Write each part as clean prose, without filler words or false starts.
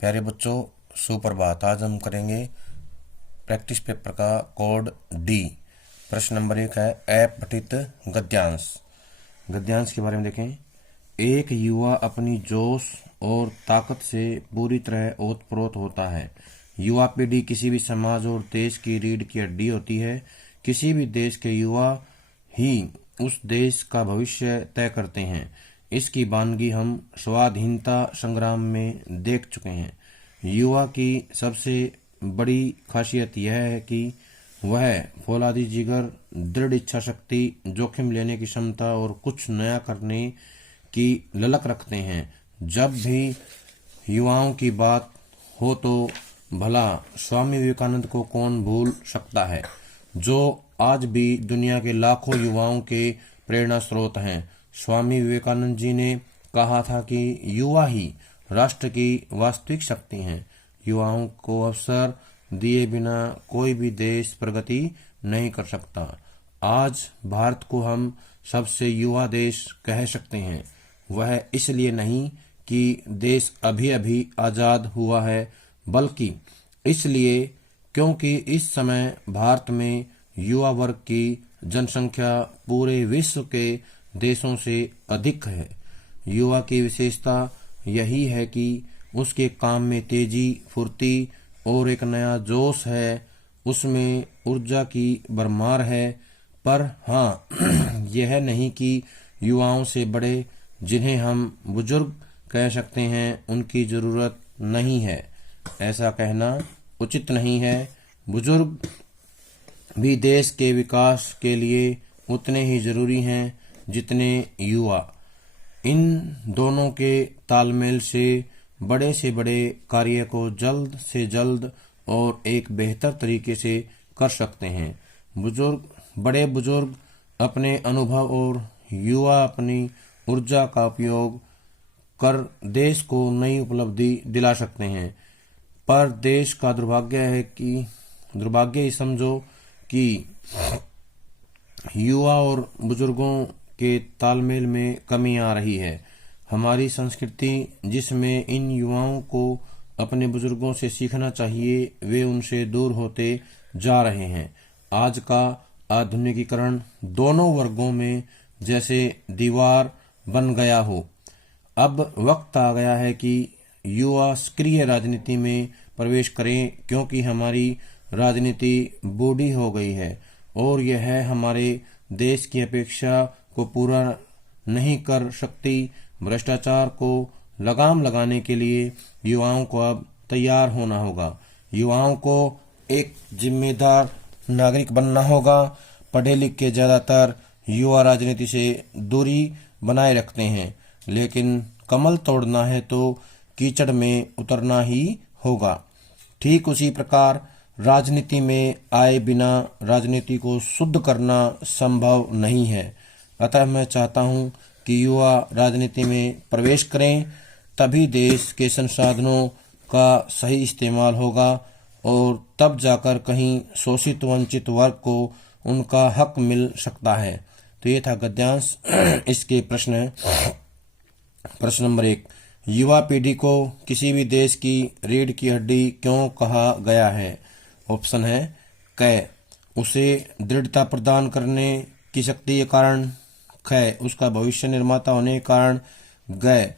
प्यारे बच्चों, सुप्रभात। आज हम करेंगे प्रैक्टिस पेपर का कोड डी। प्रश्न नंबर 1 है अपठित गद्यांश। गद्यांश के बारे में देखें। एक युवा अपनी जोश और ताकत से पूरी तरह ओतप्रोत होता है। युवा पीढ़ी किसी भी समाज और देश की रीढ़ की हड्डी होती है। किसी भी देश के युवा ही उस देश का भविष्य तय करते हैं। इसकी वानगी हम स्वाधीनता संग्राम में देख चुके हैं। युवा की सबसे बड़ी खासियत यह है कि वह फौलादी जिगर, दृढ़ इच्छा शक्ति, जोखिम लेने की क्षमता और कुछ नया करने की ललक रखते हैं। जब भी युवाओं की बात हो तो भला स्वामी विवेकानंद को कौन भूल सकता है, जो आज भी दुनिया के लाखों युवाओं के प्रेरणा स्रोत हैं। स्वामी विवेकानंद जी ने कहा था कि युवा ही राष्ट्र की वास्तविक शक्ति हैं। युवाओं को अवसर दिए बिना कोई भी देश प्रगति नहीं कर सकता। आज भारत को हम सबसे युवा देश कह सकते हैं। वह इसलिए नहीं कि देश अभी अभी आजाद हुआ है, बल्कि इसलिए क्योंकि इस समय भारत में युवा वर्ग की जनसंख्या पूरे विश्व के देशों से अधिक है। युवा की विशेषता यही है कि उसके काम में तेजी, फुर्ती और एक नया जोश है। उसमें ऊर्जा की भरमार है। पर हाँ, यह नहीं कि युवाओं से बड़े, जिन्हें हम बुजुर्ग कह सकते हैं, उनकी जरूरत नहीं है। ऐसा कहना उचित नहीं है। बुजुर्ग भी देश के विकास के लिए उतने ही जरूरी हैं जितने युवा। इन दोनों के तालमेल से बड़े कार्य को जल्द से जल्द और एक बेहतर तरीके से कर सकते हैं। बड़े बुजुर्ग अपने अनुभव और युवा अपनी ऊर्जा का उपयोग कर देश को नई उपलब्धि दिला सकते हैं। पर देश का दुर्भाग्य ही समझो कि युवा और बुजुर्गों के तालमेल में कमी आ रही है। हमारी संस्कृति जिसमें इन युवाओं को अपने बुजुर्गों से सीखना चाहिए, वे उनसे दूर होते जा रहे हैं। आज का आधुनिकीकरण दोनों वर्गों में जैसे दीवार बन गया हो। अब वक्त आ गया है कि युवा सक्रिय राजनीति में प्रवेश करें, क्योंकि हमारी राजनीति बूढ़ी हो गई है और यह हमारे देश की अपेक्षा को पूरा नहीं कर सकती। भ्रष्टाचार को लगाम लगाने के लिए युवाओं को अब तैयार होना होगा। युवाओं को एक जिम्मेदार नागरिक बनना होगा। पढ़े लिखे ज्यादातर युवा राजनीति से दूरी बनाए रखते हैं, लेकिन कमल तोड़ना है तो कीचड़ में उतरना ही होगा। ठीक उसी प्रकार राजनीति में आए बिना राजनीति को शुद्ध करना संभव नहीं है। अतः मैं चाहता हूं कि युवा राजनीति में प्रवेश करें, तभी देश के संसाधनों का सही इस्तेमाल होगा और तब जाकर कहीं शोषित वंचित वर्ग को उनका हक मिल सकता है। तो ये था गद्यांश। इसके प्रश्न नंबर 1, युवा पीढ़ी को किसी भी देश की रीढ़ की हड्डी क्यों कहा गया है? ऑप्शन है क, उसे दृढ़ता प्रदान करने की शक्ति के कारण, ख, उसका भविष्य निर्माता होने के कारण, ग,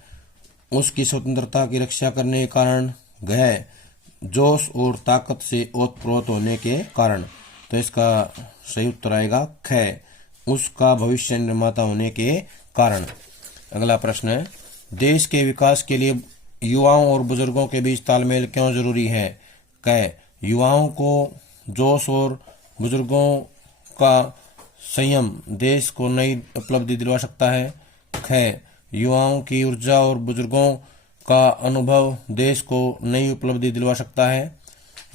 उसकी स्वतंत्रता की रक्षा करने के कारण, घ, जोश और ताकत से ओतप्रोत होने के कारण। तो इसका सही उत्तर आएगा ख, उसका भविष्य निर्माता होने के कारण। अगला प्रश्न है, देश के विकास के लिए युवाओं और बुजुर्गों के बीच तालमेल क्यों जरूरी है? क, युवाओं को जोश और बुजुर्गों का संयम देश को नई उपलब्धि दिलवा सकता है। ख, युवाओं की ऊर्जा और बुजुर्गों का अनुभव देश को नई उपलब्धि दिलवा सकता है।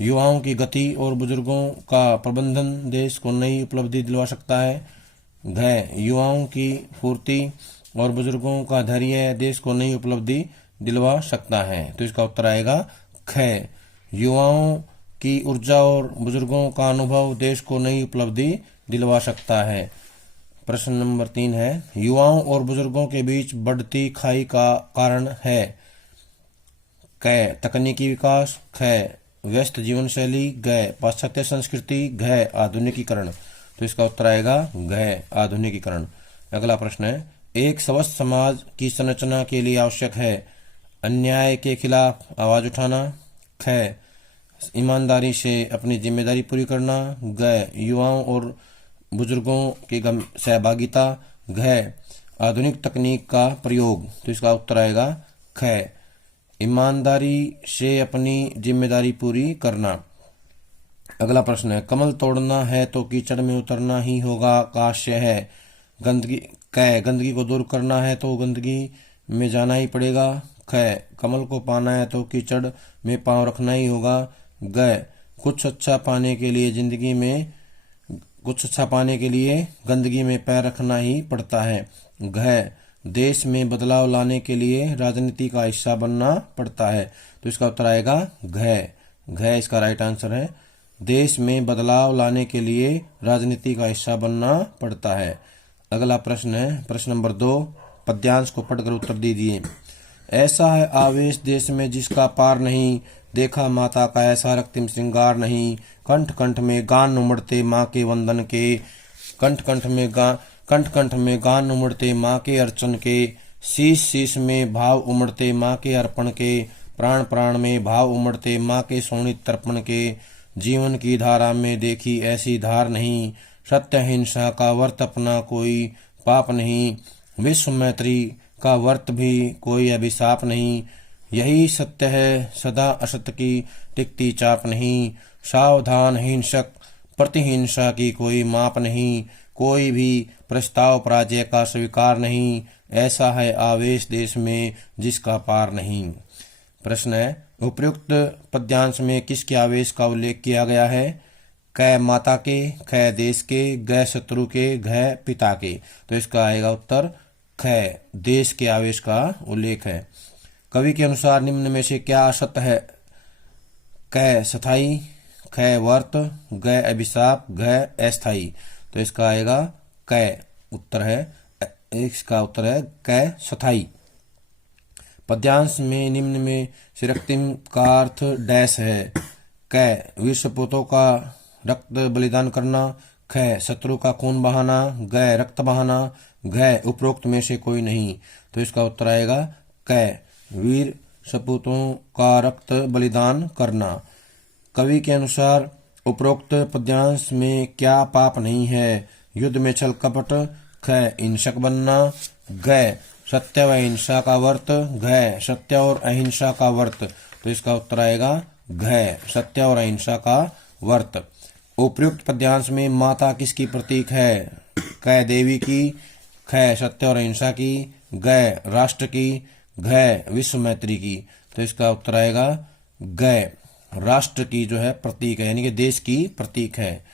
युवाओं की गति और बुजुर्गों का प्रबंधन देश को नई उपलब्धि दिलवा सकता है। घ, युवाओं की फुर्ती और बुजुर्गों का धैर्य देश को नई उपलब्धि दिलवा सकता है। तो इसका उत्तर आएगा ख, युवाओं की ऊर्जा और बुजुर्गों का अनुभव देश को नई उपलब्धि दिलवा सकता है। प्रश्न नंबर 3 है, युवाओं और बुजुर्गों के बीच बढ़ती खाई का कारण है? क तकनीकी विकास, ख व्यस्त जीवन शैली, ग पाश्चात्य संस्कृति, घ आधुनिकीकरण। तो इसका उत्तर आएगा घ आधुनिकीकरण। अगला प्रश्न है, एक स्वस्थ समाज की संरचना के लिए आवश्यक है अन्याय के खिलाफ आवाज उठाना, ख ईमानदारी से अपनी जिम्मेदारी पूरी करना, ग युवाओं और बुजुर्गों की सहभागिता, घ आधुनिक तकनीक का प्रयोग। तो इसका उत्तर आएगा ख ईमानदारी से अपनी जिम्मेदारी पूरी करना। अगला प्रश्न है, कमल तोड़ना है तो कीचड़ में उतरना ही होगा का आशय है। गंदगी को दूर करना है तो गंदगी में जाना ही पड़ेगा। ख कमल को पाना है तो कीचड़ में पांव रखना ही होगा। ग कुछ अच्छा पाने के लिए गंदगी में पैर रखना ही पड़ता है। घ देश में बदलाव लाने के लिए राजनीति का हिस्सा बनना पड़ता है। तो इसका उत्तर आएगा घ इसका राइट आंसर है। देश में बदलाव लाने के लिए राजनीति का हिस्सा बनना पड़ता है। अगला प्रश्न है, प्रश्न नंबर 2, पद्यांश को पढ़कर उत्तर दीजिए। ऐसा है आवेश देश में जिसका पार नहीं, देखा माता का ऐसा रक्तिम श्रृंगार नहीं। कंठ कंठ में गान उमड़ते माँ के वंदन के, कंठ कंठ में गान उमड़ते माँ के अर्चन के। शीश शीश में भाव उमड़ते माँ के अर्पण के, प्राण प्राण में भाव उमड़ते माँ के शोणित तर्पण के। जीवन की धारा में देखी ऐसी धार नहीं, सत्य हिंसा का व्रत अपना कोई पाप नहीं। विश्व मैत्री का व्रत भी कोई अभिशाप नहीं, यही सत्य है सदा असत्य की टिकती चाप नहीं। सावधान हिंसक प्रतिहिंसा की कोई माप नहीं, कोई भी प्रस्ताव पराजय का स्वीकार नहीं। ऐसा है आवेश देश में जिसका पार नहीं। प्रश्न है, उपयुक्त पद्यांश में किसके आवेश का उल्लेख किया गया है। क माता के, ख देश के, ग शत्रु के, घ पिता के। तो इसका आएगा उत्तर ख देश के आवेश का उल्लेख है। कवि के अनुसार निम्न में से क्या असत्य है। क स्थायी, ख वर्त, ग अभिशाप, घ अस्थायी। तो इसका आएगा क उत्तर है, इसका उत्तर है क स्थायी। पद्यांश में निम्न में से रक्तिम का अर्थ डैश है। क वीर सपूतों का रक्त बलिदान करना, ख शत्रु का खून बहाना, ग रक्त बहाना, घ उपरोक्त में से कोई नहीं। तो इसका उत्तर आएगा क वीर सपूतों का रक्त बलिदान करना। कवि के अनुसार उपरोक्त पद्यांश में क्या पाप नहीं है। युद्ध में छल कपट, ख हिंसक बनना, घ सत्य व अहिंसा का व्रत, घ सत्य और अहिंसा का व्रत। तो इसका उत्तर आएगा घ सत्य और अहिंसा का व्रत। उपयुक्त पद्यांश में माता किसकी प्रतीक है। क देवी की, ख सत्य और अहिंसा की, ग राष्ट्र की, घ विश्व मैत्री की। तो इसका उत्तर आएगा ग राष्ट्र की जो है प्रतीक है, यानी कि देश की प्रतीक है।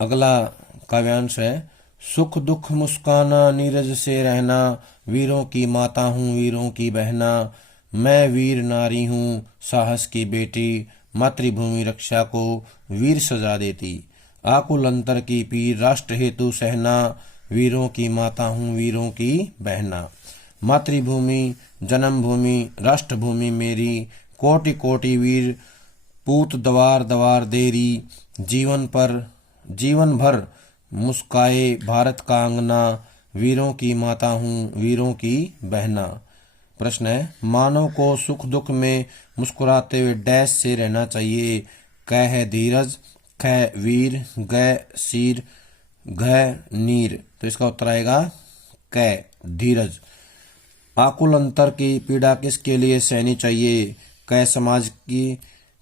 अगला काव्यांश है, सुख दुख मुस्काना नीरज से रहना, वीरों की माता हूँ वीरों की बहना। मैं वीर नारी हूँ साहस की बेटी, मातृभूमि रक्षा को वीर सजा देती। आकुल अंतर की पीर राष्ट्र हेतु सहना, वीरों की माता हूँ वीरों की बहना। मातृभूमि जन्मभूमि राष्ट्रभूमि मेरी, कोटि कोटि वीर पूत दवार दवार देरी। जीवन भर मुस्काए भारत का अंगना, वीरों की माता हूँ वीरों की बहना। प्रश्न है, मानव को सुख दुख में मुस्कुराते हुए डैश से रहना चाहिए। क है धीरज, ख वीर, ग शीर, घ नीर। तो इसका उत्तर आएगा क धीरज। आकुल अंतर की पीड़ा किसके लिए सहनी चाहिए। क समाज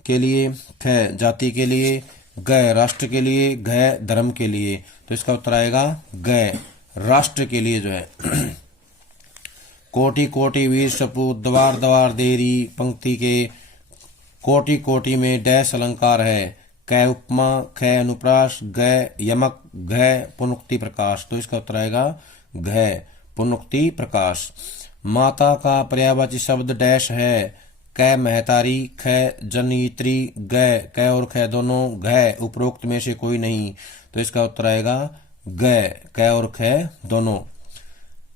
के लिए, ख जाति के लिए, ग राष्ट्र के लिए, घ धर्म के लिए। तो इसका उत्तर आएगा ग राष्ट्र के लिए जो है। कोटि कोटि वीर सपूत दवार दवार देरी, पंक्ति के कोटि कोटि में डैश अलंकार है। क उपमा, ख अनुप्रास, ग यमक, घ पुनोक्ति प्रकाश। तो इसका उत्तर आएगा घ पुनोक्ति प्रकाश। माता का पर्यायवाची शब्द डैश है। क महतारी, ख जनयित्री, ग क और ख दोनों, घ उपरोक्त में से कोई नहीं। तो इसका उत्तर आएगा ग क और ख दोनों।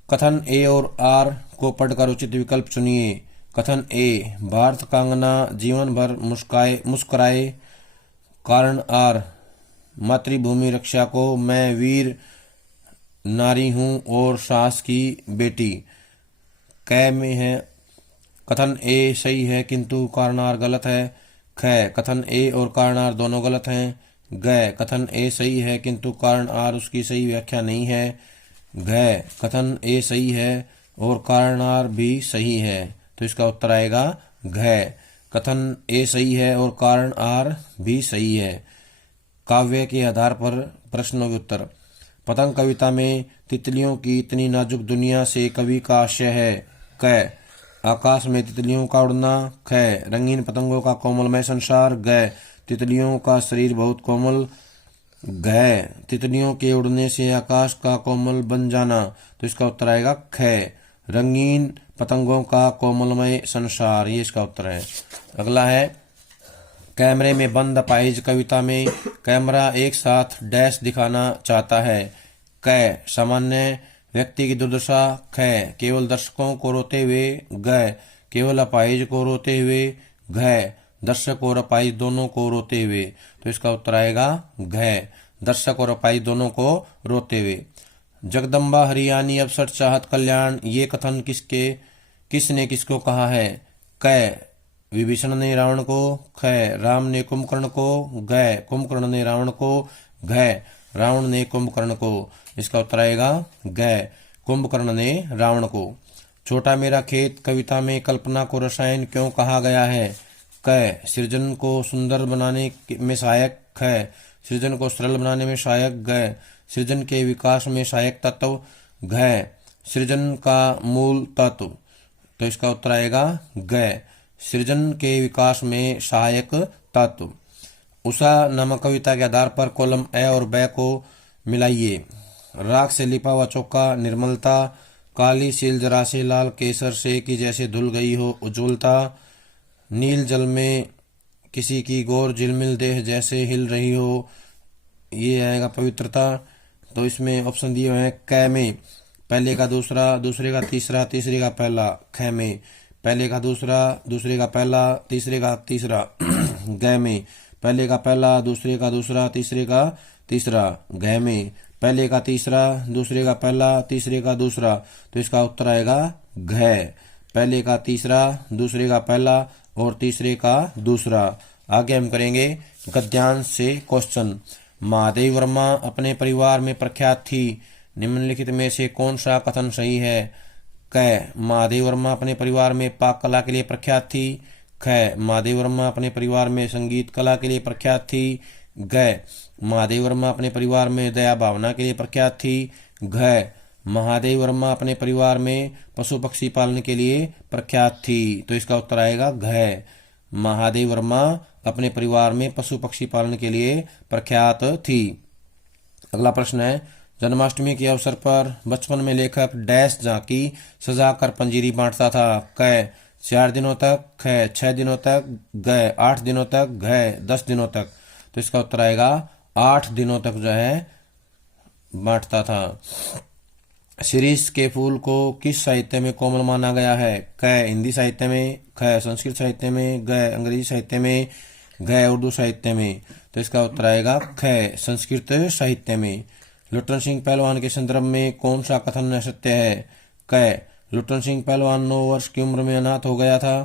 कथन ए और आर को पढ़कर उचित विकल्प चुनिए। कथन ए, भारत कांगना जीवन भर मुस्कुराए। कारण आर, मातृभूमि रक्षा को मैं वीर नारी हूँ और सास की बेटी। कै में है कथन ए सही है किंतु कारण आर गलत है। ख, कथन ए और कारण आर दोनों गलत हैं। ग, कथन ए सही है किंतु कारण आर उसकी सही व्याख्या नहीं है। घ, कथन ए सही है और कारण आर भी सही है, तो इसका उत्तर आएगा घ। कथन ए सही है और कारण आर भी सही है। काव्य के आधार पर प्रश्नों के उत्तर। पतंग कविता में तितलियों की इतनी नाजुक दुनिया से कवि का आशय है। क, आकाश में तितलियों का उड़ना। ख, रंगीन पतंगों का कोमलमय संसार। ग, तितलियों का शरीर बहुत कोमल। घ, तितलियों के उड़ने से आकाश का कोमल बन जाना, तो इसका उत्तर आएगा ख, रंगीन पतंगों का कोमलमय संसार, ये इसका उत्तर है। अगला है, कैमरे में बंद अपाहिज कविता में कैमरा एक साथ डैश दिखाना चाहता है। क, सामान्य व्यक्ति की दुर्दशा। ख, केवल दर्शकों को रोते हुए। ग, केवल अपाहिज को रोते हुए। घ, दर्शक और अपाहिज दोनों को रोते हुए, तो इसका उत्तर आएगा घ, दर्शक और अपाहिज दोनों को रोते हुए। जगदम्बा हरियाणी अवसर चाहत कल्याण, ये कथन किसने किसको कहा है। क, विभीषण ने रावण को। ख, राम ने कुंभकर्ण को। घ, कुंभकर्ण ने रावण को। घ, रावण ने कुंभकर्ण को, इसका उत्तर आएगा घ, कुंभकर्ण ने रावण को। छोटा मेरा खेत कविता में कल्पना को रसायन क्यों कहा गया है। क, सृजन को सुंदर बनाने में सहायक। ख, सृजन को सरल बनाने में सहायक। ग, सृजन के विकास में सहायक तत्व। घ, सृजन का मूल तत्व, तो इसका उत्तर आएगा ग, सृजन के विकास में सहायक तत्व। उषा नामक कविता के आधार पर कॉलम ए और ब को मिलाइए। राख से लिपा हुआ चौका निर्मलता। काली सील जरा से लाल केसर से कि जैसे धुल गई हो उज्ज्वलता। नील जल में किसी की गौर झिलमिल देह जैसे हिल रही हो, ये आएगा पवित्रता। तो इसमें ऑप्शन दिए हुए हैं। क में पहले का दूसरा, दूसरे का तीसरा, तीसरे का पहला। ख में पहले का दूसरा, दूसरे का पहला, तीसरे का तीसरा। ग में पहले का पहला, दूसरे का दूसरा, तीसरे का तीसरा। घ में पहले का तीसरा, दूसरे का पहला, तीसरे का दूसरा, तो इसका उत्तर आएगा घ, पहले का तीसरा, दूसरे का पहला और तीसरे का दूसरा। आगे हम करेंगे गद्यांश से क्वेश्चन। महादेवी वर्मा अपने परिवार में प्रख्यात थी, निम्नलिखित में से कौन सा कथन सही है। क, महादेवी वर्मा अपने परिवार में पाक कला के लिए प्रख्यात थी। ख, महादेवी वर्मा अपने परिवार में संगीत कला के लिए प्रख्यात थी। ग, महादेवी वर्मा अपने परिवार में दया भावना के लिए प्रख्यात थी। घ, महादेवी वर्मा अपने परिवार में पशु पक्षी पालन के लिए प्रख्यात थी, तो इसका उत्तर आएगा घ, महादेवी वर्मा अपने परिवार में पशु पक्षी पालन के लिए प्रख्यात थी। अगला प्रश्न है, जन्माष्टमी के अवसर पर बचपन में लेखक डैश झांकी सजाकर पंजीरी बांटता था। क, 4 दिनों तक। ख, 6 दिनों तक। ग, 8 दिनों तक। घ, 10 दिनों तक, तो इसका उत्तर आएगा 8 दिनों तक जो है बांटता था। शिरीष के फूल को किस साहित्य में कोमल माना गया है। क, हिंदी साहित्य में। ख, संस्कृत साहित्य में। ग, अंग्रेजी साहित्य में। घ, उर्दू साहित्य में, तो इसका उत्तर आएगा ख, संस्कृत साहित्य में। लुट्टन सिंह पहलवान के संदर्भ में कौन सा कथन सत्य है। क, लुट्टन सिंह पहलवान 9 वर्ष की उम्र में अनाथ हो गया था।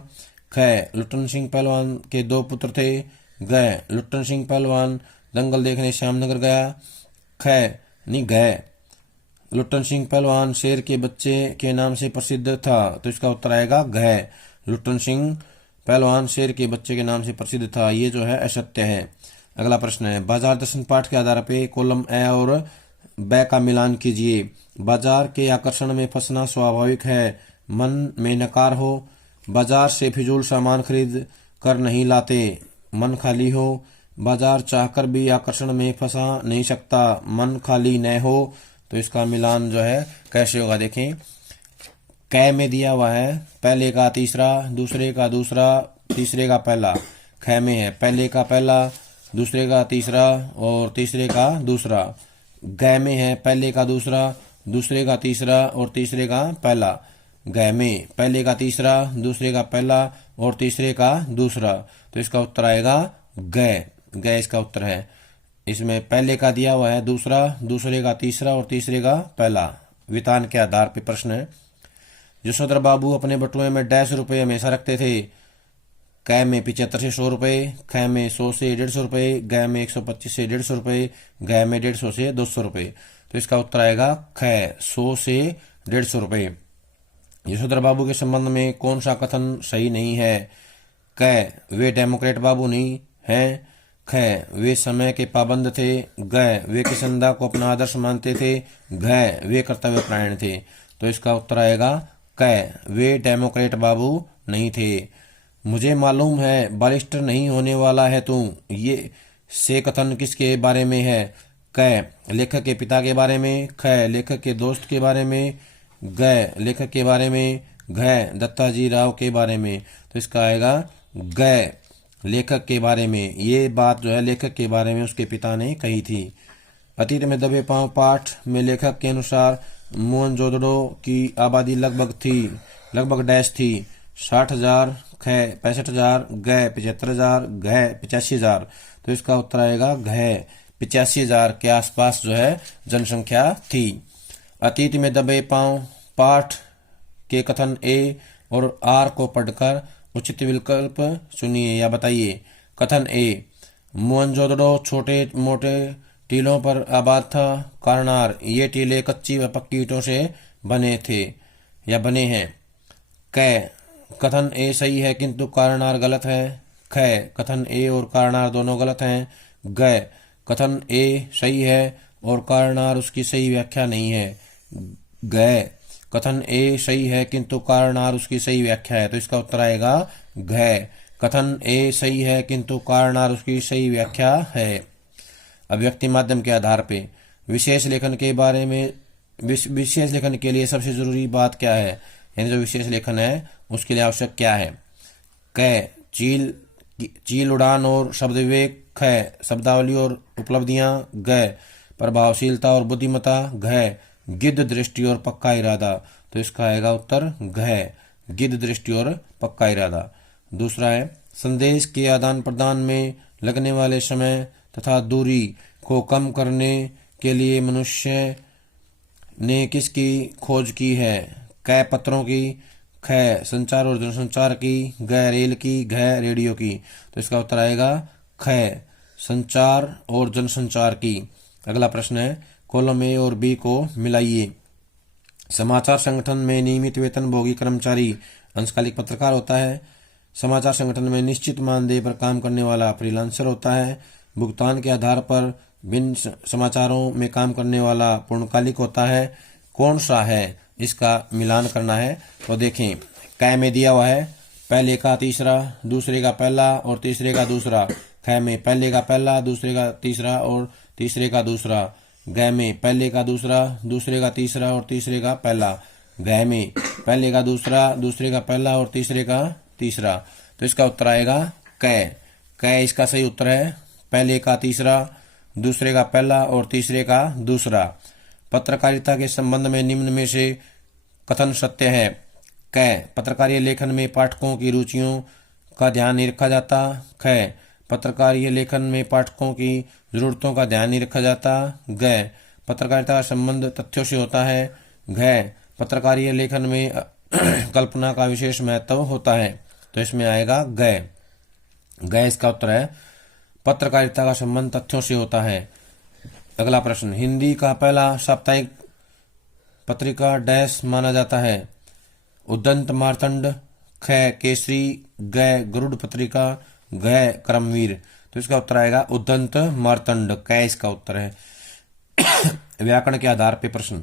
ख, लुट्टन सिंह पहलवान के 2 पुत्र थे। ग, लुट्टन सिंह पहलवान दंगल देखने श्यामनगर गया। घ, लुट्टन सिंह पहलवान शेर के बच्चे के नाम से प्रसिद्ध था, तो इसका उत्तर आएगा घ, लुट्टन सिंह पहलवान शेर के बच्चे के नाम से प्रसिद्ध था, ये जो है असत्य है। अगला प्रश्न है, बाजार दर्शन पाठ के आधार पे कॉलम ए और ब का मिलान कीजिए। बाजार के आकर्षण में फंसना स्वाभाविक है, मन में नकार हो। बाजार से फिजूल सामान खरीद कर नहीं लाते, मन खाली हो। बाजार चाहकर भी आकर्षण में फंसा नहीं सकता, मन खाली न हो। तो इसका मिलान जो है कैसे होगा, देखें। क में दिया हुआ है पहले का तीसरा, दूसरे का दूसरा, तीसरे का पहला। ख में है पहले का पहला, दूसरे का तीसरा और तीसरे का दूसरा। ग में है पहले का दूसरा, दूसरे का तीसरा और तीसरे का पहला। ग में पहले का तीसरा, दूसरे का पहला और तीसरे का दूसरा, तो इसका उत्तर आएगा ग। ग इसका उत्तर है। इसमें पहले का दिया हुआ है दूसरा, दूसरे का तीसरा और तीसरे का पहला। वितान के आधार पर प्रश्न है। यशोधर बाबू अपने बटुए में डैश रुपए हमेशा रखते थे। क में 75 से 100 रुपए, ख में 100 से 150 रुपए, ग में 125 से 150 रुपए, घ में 150 से 200 रुपए, तो इसका उत्तर आएगा ख 100 से 150 रुपए। यशोधर बाबू के संबंध में कौन सा कथन सही नहीं है? क वे डेमोक्रेट बाबू नहीं हैं, ख वे समय के पाबंद थे, ग वे किसंदा को अपना आदर्श मानते थे, घ वे कर्तव्य परायण थे, तो इसका उत्तर आएगा क वे डेमोक्रेट बाबू नहीं थे। मुझे मालूम है बारिस्टर नहीं होने वाला है तू, ये से कथन किसके बारे में है? क लेखक के पिता के बारे में, ख लेखक के दोस्त के बारे में, ग लेखक के बारे में, घ दत्ताजी राव के बारे में, तो इसका आएगा ग लेखक के बारे में। ये बात जो है लेखक के बारे में उसके पिता ने कही थी। अतीत में दबे पांव पाठ में लेखक के अनुसार मोहनजोदड़ो की आबादी लगभग डैश थी 60,000, ख 65,000, ग 75,000, घ 85,000, तो इसका उत्तर आएगा घ 85,000 के आसपास जो है जनसंख्या थी। अतीत में दबे पांव पाठ के कथन ए और आर को पढ़कर उचित विकल्प चुनिए या बताइए। कथन ए, मोहनजोदड़ो छोटे मोटे टीलों पर आबाद था। कारनार, ये टीले कच्ची व पक्की ईंटों से बने थे या बने हैं। क कथन ए सही है किंतु कारनार गलत है। ख कथन ए और कारनार दोनों गलत हैं। ग कथन ए सही है और कारनार उसकी सही व्याख्या नहीं है। घ कथन ए सही है किंतु कारनार उसकी सही व्याख्या है, तो इसका उत्तर आएगा घ कथन ए सही है किंतु कारनार उसकी सही व्याख्या है। अभिव्यक्ति माध्यम के आधार पे विशेष लेखन के बारे में, विशेष लेखन के लिए सबसे जरूरी बात क्या है, यानी जो विशेष लेखन है उसके लिए आवश्यक क्या है? क चील उड़ान और शब्द विवेक। ख शब्दावली और उपलब्धियां। ग प्रभावशीलता और बुद्धिमत्ता। घ गिद्ध दृष्टि और पक्का इरादा, तो इसका आएगा उत्तर घ गिद्ध दृष्टि और पक्का इरादा। दूसरा है संदेश के आदान प्रदान में लगने वाले समय तथा दूरी को कम करने के लिए मनुष्य ने किसकी खोज की है? क पत्रों की, ख संचार और जनसंचार की, ग रेल की, घ रेडियो की, तो इसका उत्तर आएगा ख संचार और जनसंचार की। अगला प्रश्न है कॉलम ए और बी को मिलाइए। समाचार संगठन में नियमित वेतनभोगी कर्मचारी अंशकालिक पत्रकार होता है। समाचार संगठन में निश्चित मानदेय पर काम करने वाला फ्रीलांसर होता है। भुगतान के आधार पर भिन्न समाचारों में काम करने वाला पूर्णकालिक होता है। कौन सा है, इसका मिलान करना है। तो देखें, क में दिया हुआ है पहले का तीसरा, दूसरे का पहला और तीसरे का दूसरा। ख में पहले का पहला, दूसरे का तीसरा और तीसरे का दूसरा। ग में पहले का दूसरा, दूसरे का तीसरा और तीसरे का पहला। घ में पहले का दूसरा, दूसरे का पहला और तीसरे का तीसरा, तो इसका उत्तर आएगा क। क इसका सही उत्तर है। पहले का तीसरा, दूसरे का पहला और तीसरे का दूसरा। पत्रकारिता के संबंध में निम्न में से कथन सत्य है। क पत्रकारीय लेखन में पाठकों की रुचियों का ध्यान नहीं रखा जाता। ख पत्रकारीय लेखन में पाठकों की जरूरतों का ध्यान नहीं रखा जाता। ग पत्रकारिता का संबंध तथ्यों से होता है। घ पत्रकारीय लेखन में कल्पना का विशेष महत्व होता है, तो इसमें आएगा ग। ग इसका उत्तर है। पत्रकारिता का संबंध तथ्यों से होता है। अगला प्रश्न, हिंदी का पहला साप्ताहिक पत्रिका डैश माना जाता है? उद्दंत मार्तंड, ख केसरी, ग गरुड़ पत्रिका, घ क्रमवीर, तो इसका उत्तर आएगा उद्दंत मार्तंड। क इसका उत्तर है। व्याकरण के आधार पर प्रश्न,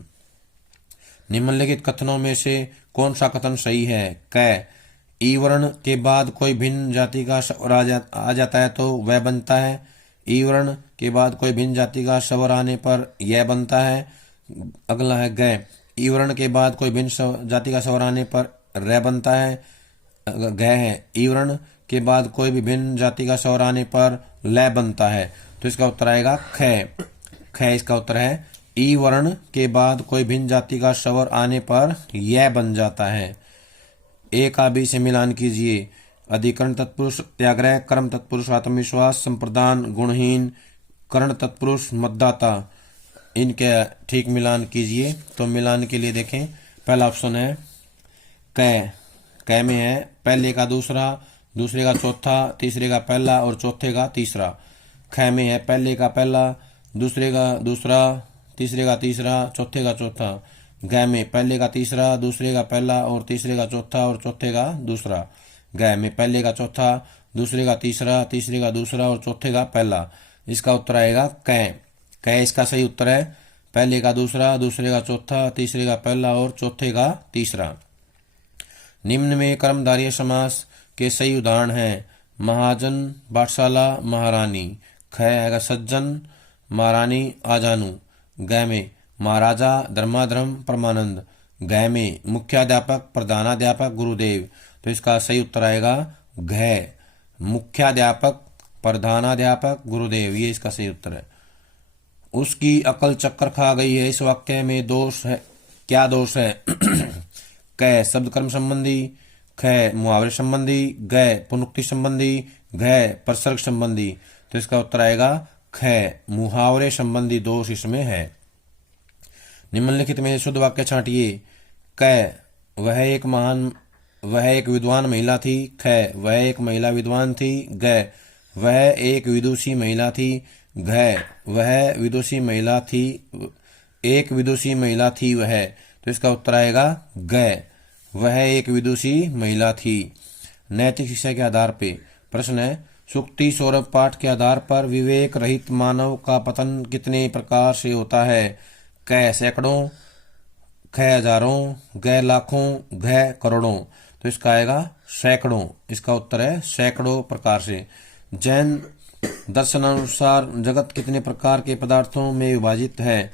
निम्नलिखित कथनों में से कौन सा कथन सही है? क ई वर्ण के बाद कोई भिन्न जाति का स्वर आ जाता है तो वह बनता है। ई वर्ण के बाद कोई भिन्न जाति का स्वर आने पर यह बनता है। अगला है ग ई वर्ण के बाद कोई भिन्न जाति का स्वर आने पर र बनता है। घ है ई वर्ण के बाद कोई भी भिन्न जाति का स्वर आने पर ल बनता है, तो इसका उत्तर आएगा ख। ख इसका उत्तर है। ई वर्ण के बाद कोई भिन्न जाति का स्वर आने पर यह बन जाता है। ए का बी से मिलान कीजिए। अधिकरण तत्पुरुष त्याग्रह, कर्म तत्पुरुष आत्मविश्वास, संप्रदान गुणहीन, कर्ण तत्पुरुष मतदाता, इनके ठीक मिलान कीजिए। तो मिलान के लिए देखें, पहला ऑप्शन है कै में है पहले का दूसरा, दूसरे का चौथा, तीसरे का पहला और चौथे का तीसरा। ख में है पहले का पहला, दूसरे का दूसरा, तीसरे का तीसरा, चौथे का चौथा। ग में पहले का तीसरा, दूसरे का पहला और तीसरे का चौथा और चौथे का दूसरा। ग में पहले का चौथा, दूसरे का तीसरा, तीसरे का दूसरा और चौथे का पहला। इसका उत्तर आएगा कै इसका सही उत्तर है। पहले का दूसरा, दूसरे का चौथा, तीसरे का पहला और चौथे का तीसरा। निम्न में कर्मधारय समास के सही उदाहरण हैं। महाजन, पाठशाला, महारानी। ख आएगा सज्जन, महारानी, आजानु। ग में महाराजा, धर्माधर्म, परमानंद। घ में मुख्याध्यापक, प्रधानाध्यापक, गुरुदेव। तो इसका सही उत्तर आएगा घ, मुख्याध्यापक, प्रधानाध्यापक, गुरुदेव, ये इसका सही उत्तर है। उसकी अकल चक्कर खा गई है, इस वाक्य में दोष है, क्या दोष है? क शब्द कर्म संबंधी, ख मुहावरे संबंधी, ग पुनरुक्ति संबंधी, घ प्रसर्ग संबंधी। तो इसका उत्तर आएगा ख, मुहावरे संबंधी दोष इसमें है। निम्नलिखित में शुद्ध वाक्य छांटिए। क वह एक विद्वान महिला थी। ख वह एक महिला विद्वान थी। ग वह एक विदुषी महिला थी। घ वह विदुषी महिला थी, एक विदुषी महिला थी वह। तो इसका उत्तर आएगा ग, वह एक विदुषी महिला थी। नैतिक शिक्षा के आधार पे प्रश्न है, सूक्ति सौरभ पाठ के आधार पर विवेक रहित मानव का पतन कितने प्रकार से होता है? क सैकड़ों, ख हजारों, ग लाखों, घ करोड़ों। तो इसका आएगा सैकड़ों, इसका उत्तर है सैकड़ों प्रकार से। जैन दर्शनानुसार जगत कितने प्रकार के पदार्थों में विभाजित है?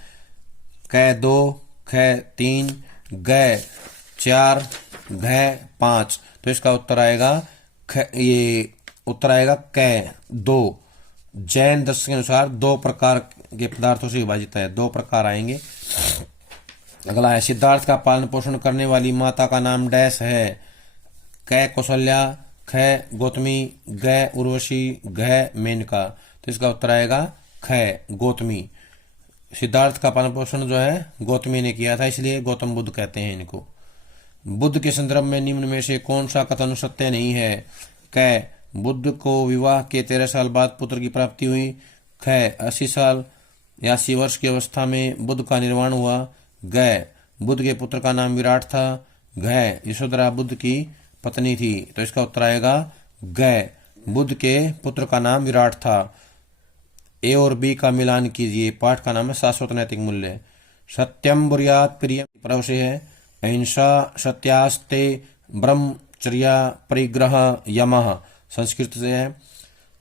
क 2, ख 3, ग 4, घ 5। तो इसका उत्तर आएगा ये उत्तर आएगा क 2। जैन दर्शन के अनुसार 2 प्रकार के पदार्थों से विभाजित है, 2 प्रकार आएंगे। अगला है, सिद्धार्थ का पालन पोषण करने वाली माता का नाम डैश है? क कौशल्या, ख गौतमी, ग उर्वशी, घ मेनका। तो इसका उत्तर आएगा ख गौतमी। सिद्धार्थ का पालन पोषण जो है गौतमी ने किया था, इसलिए गौतम बुद्ध कहते हैं इनको। बुद्ध के संदर्भ में निम्न में से कौन सा कथन सत्य नहीं है? क बुद्ध को विवाह के 13 साल बाद पुत्र की प्राप्ति हुई। ख 80 साल या 80 वर्ष की अवस्था में बुद्ध का निर्वाण हुआ। ग बुद्ध के पुत्र का नाम विराट था। घ यशोधरा बुद्ध की पत्नी थी। तो इसका उत्तर आएगा ग, बुद्ध के पुत्र का नाम विराट था। ए और बी का मिलान कीजिए। पाठ का नाम है शाश्वत नैतिक मूल्य। सत्यम बुर्यात प्रियम प्रव से है। अहिंसा, सत्यास्ते, ब्रह्मचर्या, परिग्रह, यमः संस्कृत से है।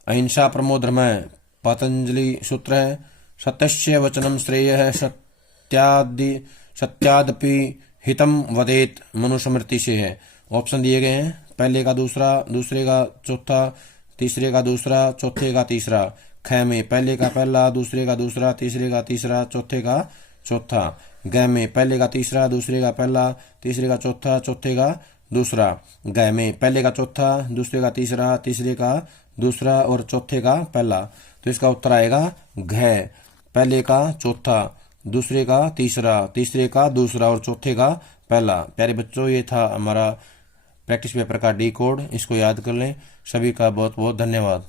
अहिंसा परमो धर्म है, पतंजलि सूत्र है। सत्यस्य वचनम श्रेय है, सत्यादपि हितम वदेत मनुस्मृति से है। ऑप्शन दिए गए हैं, पहले का दूसरा, दूसरे का चौथा, तीसरे का दूसरा, चौथे का तीसरा। ख में पहले का पहला, दूसरे का दूसरा, तीसरे का तीसरा, चौथे का चौथा। ग में पहले का तीसरा, दूसरे का पहला, तीसरे का चौथा, चौथे का दूसरा। ग में पहले का चौथा, दूसरे का तीसरा, तीसरे का दूसरा और चौथे का पहला। तो इसका उत्तर आएगा घ, पहले का चौथा, दूसरे का तीसरा, तीसरे का दूसरा और चौथे का पहला। प्यारे बच्चों, ये था हमारा प्रैक्टिस पेपर का डी कोड, इसको याद कर लें। सभी का बहुत बहुत धन्यवाद।